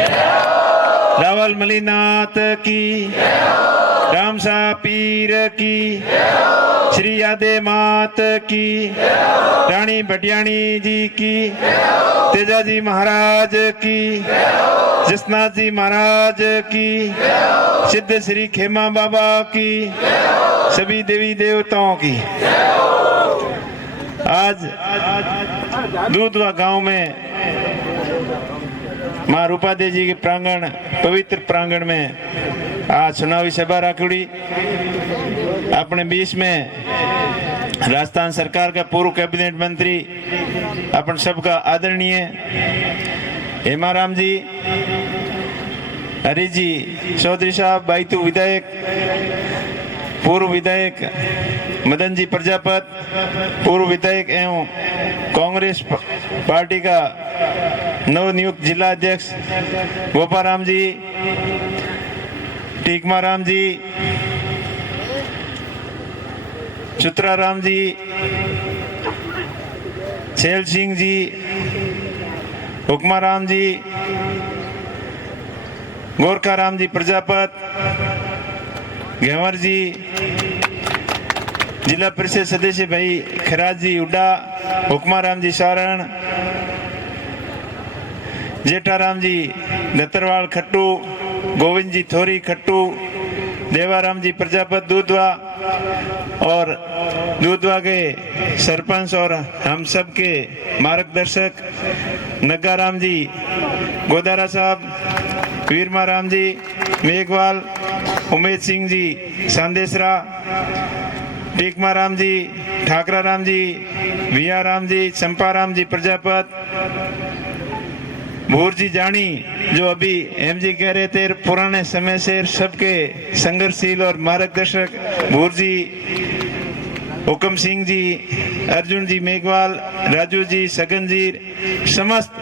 रावल मलिनाथ की, रामसा पीर की, श्री यादे मात की, रानी भटियाणी जी की, तेजाजी महाराज की, जसनाथ जी महाराज की, सिद्ध श्री खेमा बाबा की, सभी देवी देवताओं की। आज दूधवा गांव में मां रूपा देवी जी के प्रांगण, पवित्र प्रांगण में आज चुनावी सभा रखी। अपने बीच में राजस्थान सरकार का पूर्व कैबिनेट मंत्री, अपन सबका आदरणीय हेमाराम जी, हरी जी चौधरी साहब, बाईतू विधायक, पूर्व विधायक मदन जी प्रजापत, पूर्व विधायक एवं कांग्रेस पार्टी का नवनियुक्त जिला अध्यक्ष गोपाराम जी, टीकमाराम जी, चुत्राराम जी, छेल सिंह जी, हुक्माराम जी, गोरखाराम जी प्रजापत, घेवर जी, जिला परिषद सदस्य भाई खराज जी उड्डा, हुक्माराम जी सारण, जेठाराम जी दत्तरवाल खट्टू, गोविंद जी थोरी खट्टू, देवाराम जी प्रजापत दूधवा और दूधवा के सरपंच और हम सब के मार्गदर्शक नग्गाराम जी, गोदारा साहब, वीरमाराम जी मेघवाल, उमेद सिंह जी सांदेसरा, टीकमाराम जी, ठाकराराम जी, वियाराम जी, चंपाराम जी प्रजापत, भूर जी जानी जो अभी एम जी कह रहे थे पुराने समय से सबके संघर्षशील और मार्गदर्शक भूर जी, हुक्म सिंह जी, अर्जुन जी मेघवाल, राजू जी, सगन जी, समस्त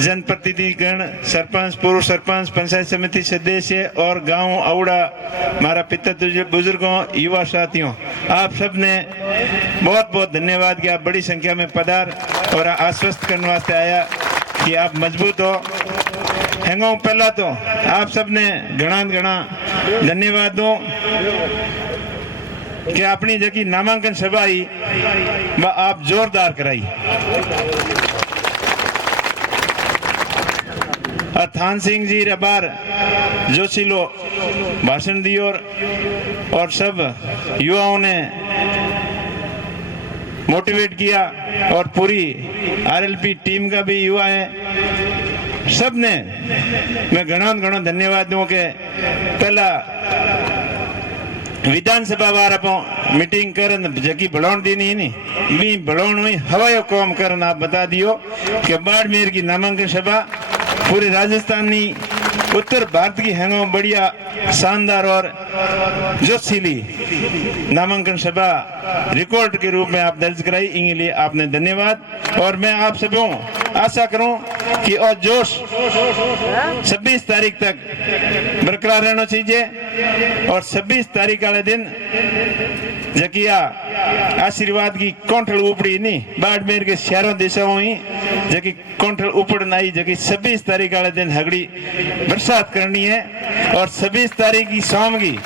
जनप्रतिनिधिगण, सरपंच, पूर्व सरपंच, पंचायत समिति सदस्य और गांव औड़ा, हमारा पितर बुजुर्गों, युवा साथियों, आप सब ने बहुत बहुत धन्यवाद कि आप बड़ी संख्या में पधार और आश्वस्त करने वास्ते आया कि आप मजबूत हो। हैंगो पहला तो आप सब ने घना घना धन्यवाद दो कि अपनी जगह नामांकन सभा ही आप जोरदार कराई। थान सिंह जी रबार जोशीलो भाषण दियो और सब युवाओं ने मोटिवेट किया और पूरी आरएलपी टीम का भी युवा है, सब ने मैं घना घना धन्यवाद दूं के पहला विधानसभा वार अपो मीटिंग करन जकी भड़ौन दी नहीं मी भड़ौन हुई हवायो कॉम करन आप बता दियो कि बाड़मेर की नामांकन सभा पूरे राजस्थानी उत्तर भारत की हैंगो बढ़िया शानदार और जोशीली नामांकन सभा रिकॉर्ड के रूप में आप दर्ज कराई, इनके लिए आपने धन्यवाद। और मैं आप सबों आशा करूं कि और जोश 26 तारीख तक बरकरार रहना चाहिए और 26 तारीख वाले दिन जकिया आशीर्वाद की कौंठल उपड़ी नहीं बाड़मेर के शहरों देशों ही जकी कौंठल उपड़ नहीं जकी 26 तारीख वाले दिन हगड़ी बरसात करनी है और 26 तारीख की शाम की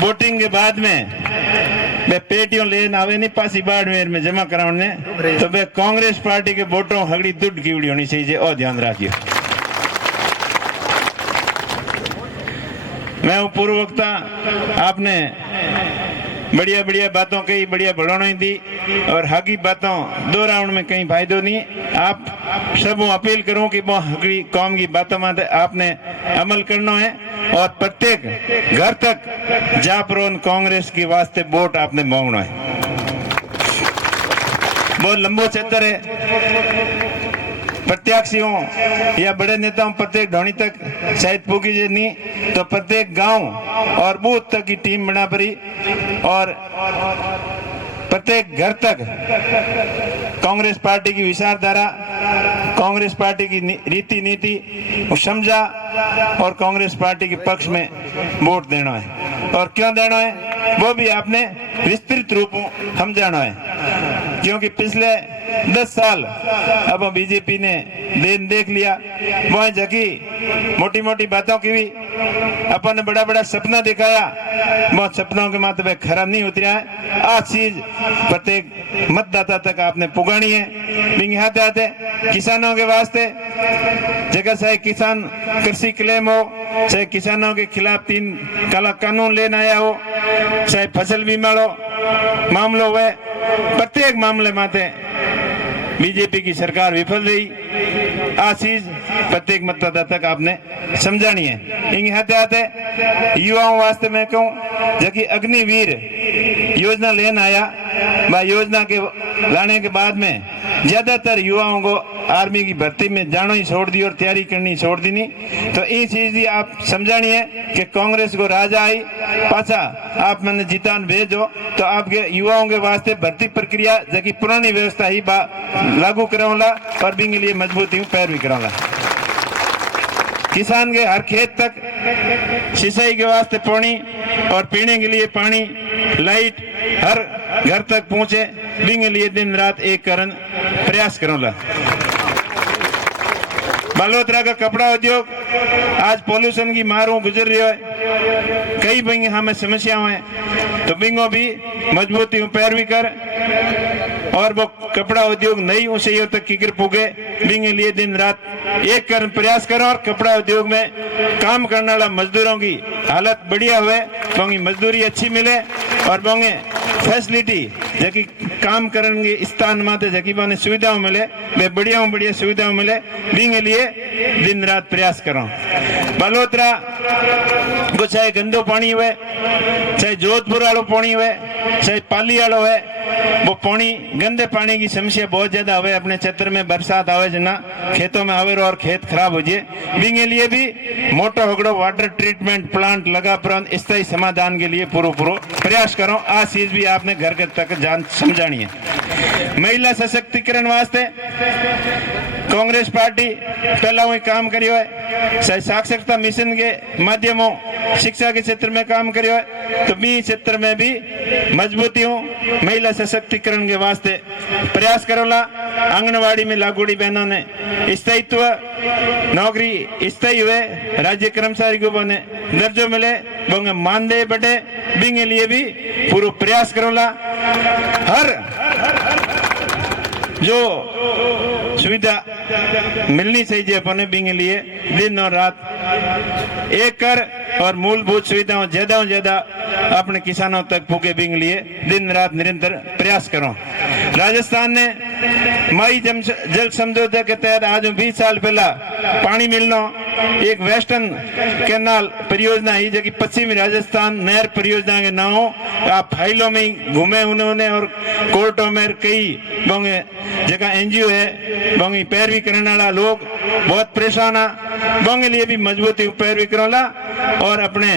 वोटिंग के बाद में वे पेटियों लेन आवे नहीं पासी बाड़मेर में जमा कराने तो वे कांग्रेस पार्टी के वोटों हगड़ी दुड की उड़ी होनी चाहिए और ध्यान रखिए। मैं हूँ पूर्व वक्ता, आपने बढ़िया बढ़िया बातों कही, बढ़िया बढ़ानी दी और हकी बातों दो राउंड में कहीं फायदो नहीं। आप सब अपील करूं कि वो हकी कौम की बातों में आपने अमल करना है और प्रत्येक घर तक जापरोन कांग्रेस के वास्ते वोट आपने मांगना है। बहुत लंबो चक्कर है, प्रत्याशियों या बड़े नेताओं प्रत्येक ढोनी तक शायद पूगी जे नहीं तो प्रत्येक गांव और बूथ तक की टीम बना पड़ी और प्रत्येक घर तक कांग्रेस पार्टी की विचारधारा, कांग्रेस पार्टी की रीति नीति समझा और कांग्रेस पार्टी के पक्ष में वोट देना है। और क्यों देना है वो भी आपने विस्तृत रूप समझाना है। क्योंकि पिछले 10 साल अब बीजेपी ने दिन देख लिया, वह जगी मोटी मोटी बातों की भी अपन ने बड़ा बड़ा सपना दिखाया, बहुत सपनों के माथे पे खरा नहीं उतरा है। आज चीज प्रत्येक मतदाता तक आपने पुगानी है। बिंग हाथे हाथे किसानों के वास्ते जगह चाहे किसान कृषि क्लेम हो, चाहे किसानों के खिलाफ 3 काला कानून लेना आया हो, चाहे फसल बीमा लो मामलो हुए, प्रत्येक मामले माथे बीजेपी की सरकार विफल रही। आज चीज प्रत्येक मतदाता तक आपने समझानी है। इन हाथे हाथे युवाओं वास्ते मैं कहूँ जबकि अग्निवीर योजना लेना आया, योजना के लाने के बाद में ज्यादातर युवाओं को आर्मी की भर्ती में जाना ही छोड़ दी और तैयारी करनी छोड़ दी नहीं। तो ये चीज ही आप समझानी है कि कांग्रेस को राजा आई पाछा आप मैंने जितान भेजो तो आपके युवाओं के वास्ते भर्ती प्रक्रिया जबकि पुरानी व्यवस्था ही लागू कराऊंगा और बिंग लिए मजबूती पैरवी कराऊंगा। किसान के हर खेत तक सिंचाई के वास्ते पानी और पीने के लिए पानी, लाइट हर घर तक पहुंचे, बिंग लिए दिन रात एक करन प्रयास करूंगा। बालोतरा का कपड़ा उद्योग आज पॉल्यूशन की मारों गुजर रही है, कई बिंग हमें समस्याएं हैं, तो बिंगो भी मजबूती पैरवी कर और वो कपड़ा उद्योग नई ऊंचाइयों तक की पुगे। बिंग लिए दिन रात एक कर प्रयास करो और कपड़ा उद्योग में काम करने वाला मजदूरों की हालत बढ़िया हुए, बोंगी मजदूरी अच्छी मिले और बोंगे फैसिलिटी जबकि काम करेंगे स्थान माते जबकि बने सुविधाओं मिले, वे बढ़िया सुविधाओं मिले। बिंग लिए दिन रात प्रयास करो। बालोतरा को चाहे गंदो पानी हुए, चाहे जोधपुर वालों पानी हुए, चाहे पाली वालों है, वो पानी गंदे पानी की समस्या बहुत ज्यादा हुए। अपने क्षेत्र में बरसात आवे जना खेतों में आवे और खेत खराब हो जाए, बिंगे लिए भी मोटा होगड़ो वाटर ट्रीटमेंट प्लांट लगा परंत स्थायी समाधान के लिए पूरा प्रयास करो। आज चीज भी आपने घर घर तक जान समझानी है। महिला सशक्तिकरण वास्ते कांग्रेस पार्टी पहला वही काम करियो है, चाहे साक्षरता मिशन के माध्यमों शिक्षा के क्षेत्र में काम करियो है, तो बी क्षेत्र में भी मजबूती हूँ महिला सशक्तिकरण के वास्ते प्रयास करोला। आंगनवाड़ी में लागूड़ी बहनों ने स्थायित्व नौकरी स्थायी हुए, राज्य कर्मचारी को बने दर्जो मिले, बोंगे मानदेय बढ़े, बिंगे लिए भी पूरा प्रयास करोला। हर जो सुविधा मिलनी चाहिए अपने बिंग लिए दिन और रात एक कर और मूलभूत सुविधाओं ज्यादा अपने किसानों तक पुगे बिंग लिए दिन रात निरंतर प्रयास करो। राजस्थान ने मई जल समझौते के तहत आज 20 साल पहला पानी मिलना एक वेस्टर्न कैनाल परियोजना ही जो कि पश्चिमी राजस्थान नहर परियोजना के नाम आप फाइलों में ही घूमे उन्होंने और कोर्टों में कई बोंगे जगह एनजीओ है बोंगे पैरवी करने वाला लोग बहुत परेशान है, बोंगे लिए भी मजबूती पैरवी करोला और अपने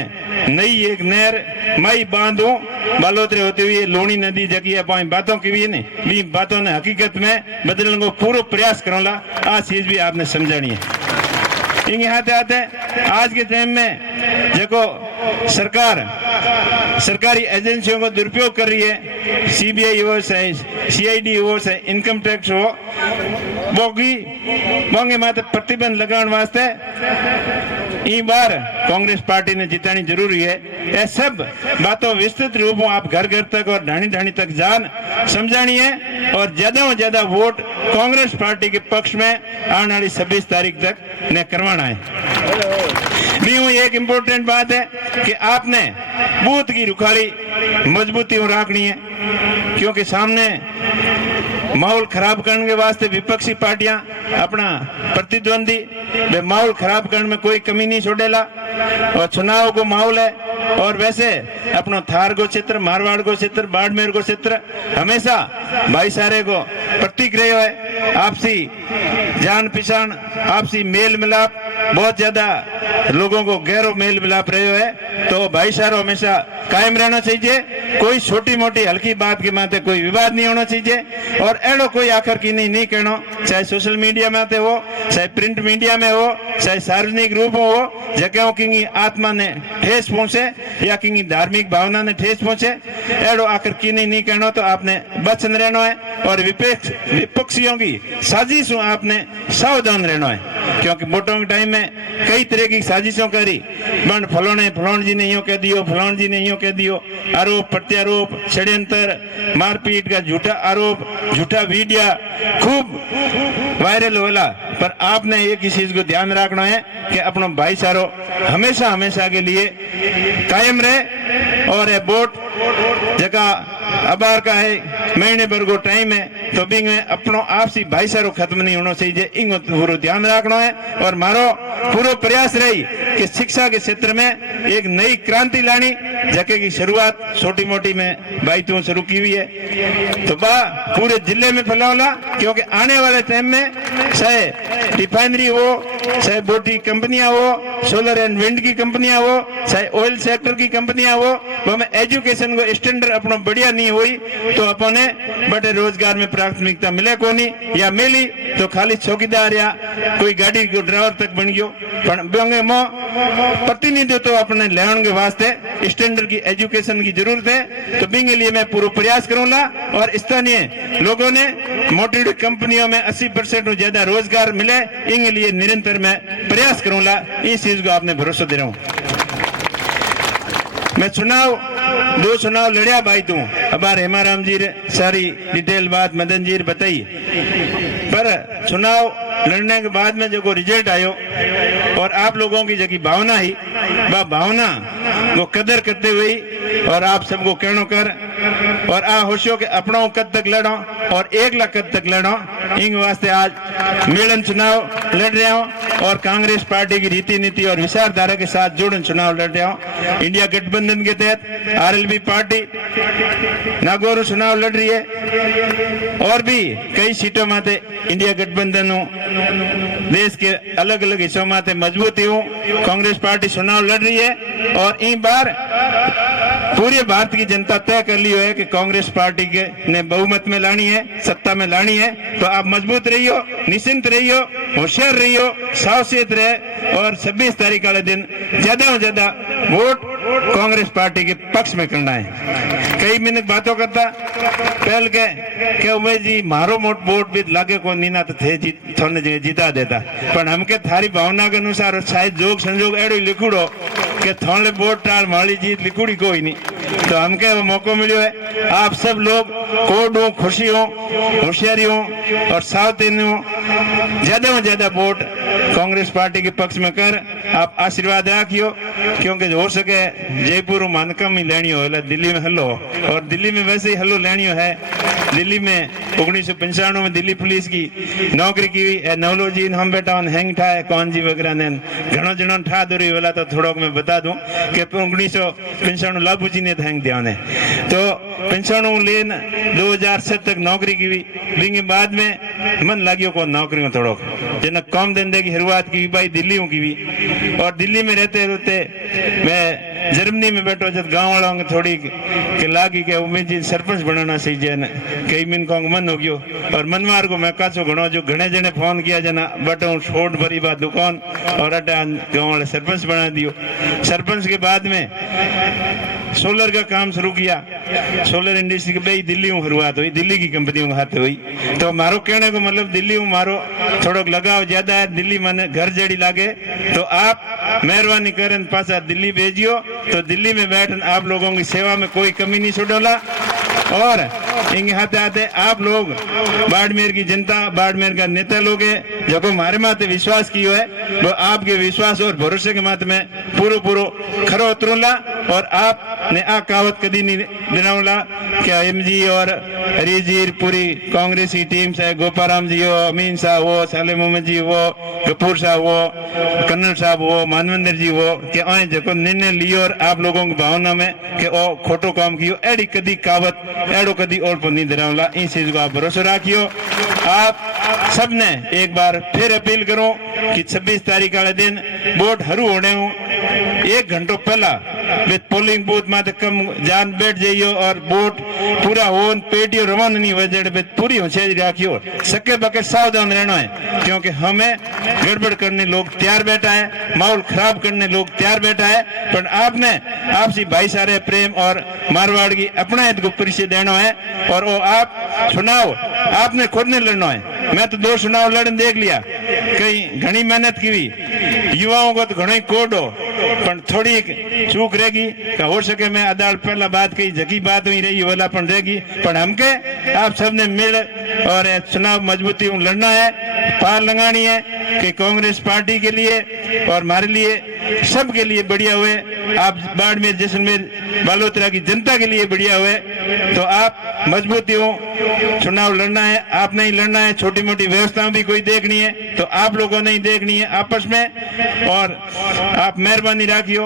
नई एक नहर मई बांधो बालोतरे होते हुए लोनी नदी जगह पाई बातों की भी नहीं भी बातों ने हकीकत में बदलने को पूरा प्रयास करोला। आज चीज भी आपने समझानी है। आते आते आज के टाइम में देखो सरकार सरकारी एजेंसियों को दुरुपयोग कर रही है, सीबीआई हो चाहे सीआईडी हो चाहे इनकम टैक्स हो, बोंगे माते प्रतिबंध लगाने वास्ते ई बार कांग्रेस पार्टी ने जितानी जरूरी है। ये सब बातों विस्तृत रूप में आप घर घर तक और ढाणी ढाणी तक जान समझानी है और ज्यादा वोट कांग्रेस पार्टी के पक्ष में आने वाली 26 तारीख तक ने करवाना है। एक इम्पोर्टेंट बात है कि आपने बूथ की रुखाली मजबूती रखनी है, क्योंकि सामने माहौल खराब करने के वास्ते विपक्षी पार्टियां अपना प्रतिद्वंदी वे माहौल खराब करने में कोई कमी नहीं छोड़ेला और चुनाव को माहौल है। और वैसे अपना थार को क्षेत्र, मारवाड़ को क्षेत्र, बाड़मेर को क्षेत्र हमेशा भाईचारे को प्रतीक रहे है। आपसी जान पहचान, आपसी मेल मिलाप बहुत ज्यादा लोगों को गहरो मेल मिलाप रहे है, तो भाईचारा हमेशा कायम रहना चाहिए। कोई छोटी मोटी हल्की बात के माथे कोई विवाद नहीं होना चाहिए और एड़ो कोई आखिर की नहीं कहना, चाहे सोशल मीडिया में आते हो, चाहे प्रिंट मीडिया में हो, चाहे सार्वजनिक रूप हो, जगहों की आत्मा ने ठेस पहुंचे या की धार्मिक भावना ने ठेस पहुंचे एड़ो आकर की नहीं कहना तो आपने बचन रहना है और विपक्षियों की साजिशों आपने सावधान रहना है, क्योंकि वोटों के टाइम में कई तरह की साजिशों करी बंद फलोन जी ने यूं कह दियो, फलोन जी ने यूं कह दियो, आरोप प्रत्यारोप, षड्यंत्र, मारपीट का झूठा आरोप, झूठा वीडियो खूब वायरल होला। पर आपने एक ही चीज को ध्यान रखना है कि अपना भाईचारो हमेशा हमेशा के लिए कायम रहे और ये वोट जगह अबार का है महीने भर को टाइम है तो भी अपनो आपसी भाईचारो खत्म नहीं होना चाहिए, इन पूरा ध्यान रखना है। और मारो पूरा प्रयास रही कि शिक्षा के क्षेत्र में एक नई क्रांति लानी, जगह की शुरुआत छोटी मोटी में भाई तू शुरू की हुई है तो बा पूरे जिले में फैलाओला, क्योंकि आने वाले टाइम में चाहे रिफाइनरी हो, चाहे बोटी कंपनियां हो, सोलर एंड विंड की कंपनियां हो, चाहे ऑयल सेक्टर की कंपनियां हो, वो में एजुकेशन को स्टैंडर्ड अपना बढ़िया नहीं हुई तो अपने बड़े रोजगार में प्राथमिकता मिले को नहीं, या मिली तो खाली चौकीदार या कोई गाड़ी को ड्राइवर तक बन गयो। प्रतिनिधित्व तो अपने लेने के वास्ते स्टैंडर्ड की एजुकेशन की जरूरत है, तो बिंग लिए मैं पूरा प्रयास करूंगा और स्थानीय लोगों ने मोटी कंपनियों में 80% ज्यादा रोजगार मिले, इन लिए निरंतर मैं प्रयास करूंगा। इस चीज को आपने भरोसा दे रहा हूं। मैं दो चुनाव लड़िया भाई तू अबार हेमाराम जी सारी डिटेल बात मदन जी बताई, पर चुनाव लड़ने के बाद में जो रिजल्ट आयो और आप लोगों की जगह भावना ही वह भावना वो कदर करते हुए और आप सबको कहनो कर और आ होशियो के अपनों कद तक लड़ो और 1 लाख कद तक लड़ो, इन वास्ते आज मेलन चुनाव लड़ रहा हूं और कांग्रेस पार्टी की रीति नीति और विचारधारा के साथ जुड़न चुनाव लड़ रहा हूं। इंडिया गठबंधन के तहत आरएलबी पार्टी नागौर चुनाव लड़ रही है और भी कई सीटों माते इंडिया गठबंधन देश के अलग अलग हिस्सों माते मजबूती हूँ कांग्रेस पार्टी चुनाव लड़ रही है और इन बार पूरे भारत की जनता तय कर ली है कि कांग्रेस पार्टी के ने बहुमत में लानी है, सत्ता में लानी है। तो आप मजबूत रहियो, निश्चिंत रहियो, होशियार रहियो, सावचेत रहे और 26 तारीख वाले दिन ज्यादा से ज्यादा वोट कांग्रेस पार्टी के पक्ष में करना है। कई मिनट बातों करता पहल के उमेश जी मारो मोट वोट भी लागे को नीना तो थे थोड़े जीता देता, पर हमके थारी भावना के अनुसार शायद जोग संजोग एड़ो लिखुड़ो कि थोड़े वोट टाल माली जीत लिखुड़ी कोई नहीं, तो हमके वो मौका मिलो है। आप सब लोग कोड हो, खुशी हो, होशियारी हो और सावधानी हो, ज्यादा से ज्यादा वोट कांग्रेस पार्टी के पक्ष में कर आप आशीर्वाद रखियो, क्योंकि हो सके जयपुर मानकम ही लेनी हो दिल्ली में हल्लो और दिल्ली में वैसे ही हल्लो लेनी है। दिल्ली में 1995 में दिल्ली पुलिस की नौकरी की हुई नवलोजी हम बेटा हैंग ठा है कौन जी वगैरह ने घणो जणो ठा दौरी वाला, तो थोड़ा मैं बता दूं कि 1995 लाभू जी ने हैंग दिया ने तो 95 लेन 2007 तक नौकरी की हुई, लेकिन बाद में मन लागियो को नौकरी में थोड़ो जना कम धंधे की शुरुआत की भाई दिल्ली की हुई और दिल्ली में रहते रहते मैं जर्मनी में बैठो जब गांव वालों को थोड़ी के लागी के उम्मीद जी सरपंच बनाना चाहिए न कई मिन को मन हो गयो और मनवार को मैं काचो घणो जो घणे जने फोन किया जना बटो छोट भरी बात दुकान और अड्डा गांव वाले सरपंच बना दियो। सरपंच के बाद में सोलर का काम शुरू किया, सोलर इंडस्ट्री के भाई दिल्ली में शुरुआत हुई, दिल्ली की कंपनियों के हाथ हुई। तो मारो कहने को मतलब दिल्ली में मारो थोड़ा लगाव ज्यादा है, दिल्ली माने घर जड़ी लागे, तो आप मेहरबानी करें पासा दिल्ली भेजियो, तो दिल्ली में बैठ आप लोगों की सेवा में कोई कमी नहीं छोड़ोला और इनके हाथे हाथे आप लोग बाड़मेर की जनता, बाड़मेर का नेता लोग है जो को हमारे माते विश्वास कियो है, वो आपके विश्वास और भरोसे के माते में पूरो पूरो खरो उतरूला और आप ने आ कहावत कदी नहीं दिनाऊला क्या एमजी और हरीजी पूरी कांग्रेस की टीम से गोपाराम जी हो, अमीन साहब हो, साले मोहम्मद जी हो, कपूर साहब हो, कन्नड़ साहब हो, मानवेंद्र जी हो कि आए जो निर्णय लियो और आप लोगों की भावना में कि ओ खोटो काम कियो एड़ी कदी कहावत एड़ो कदी और नहीं दिनाऊला। इस चीज को आप भरोसा रखियो। आप सब ने एक बार फिर अपील करूं कि 26 तारीख वाले दिन वोट हरू होने हूं 1 घंटो पहला वे पोलिंग बूथ में कम जान बैठ जाइयो और वोट पूरा हो पेटियो रवाना नहीं वजह पूरी होशियारी रखियो सके बके सावधान रहना है क्योंकि हमें गड़बड़ करने लोग तैयार बैठा है माहौल खराब करने लोग तैयार बैठा है पर आपने आपसी भाईचारे प्रेम और मारवाड़ की अपना को परिचय देना है और वो आप चुनाव आपने खुद ने लड़ना है मैं तो 2 चुनाव लड़ने देख लिया कहीं घनी मेहनत की हुई युवाओं को तो घणो कोड हो पर थोड़ी चूक रहेगी हो सके मैं अदाल पहला बात कही जकी बात हुई रही वाला पण रहेगी पर हमके आप सबने मिल और चुनाव मजबूती लड़ना है पार लगानी है कि कांग्रेस पार्टी के लिए और हमारे लिए सबके लिए बढ़िया हुए आप बाड़मेर जैसलमेर बालोतरा की जनता के लिए बढ़िया हुए तो आप मजबूती हो चुनाव लड़ना है आपने ही लड़ना है छोटी मोटी व्यवस्थाएं भी कोई देखनी है तो आप लोगों ने ही देखनी है आपस में और आप मेहरबानी रखियो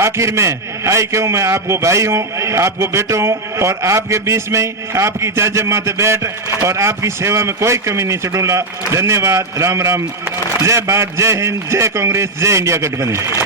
आखिर में आई क्यों मैं आपको भाई हूँ आपको बेटो हूँ और आपके बीच में ही आपकी चाचे माते बैठ और आपकी सेवा में कोई कमी नहीं छोड़ूंगा धन्यवाद राम राम जय भारत जय हिंद जय कांग्रेस जय इंडिया गठबंधन।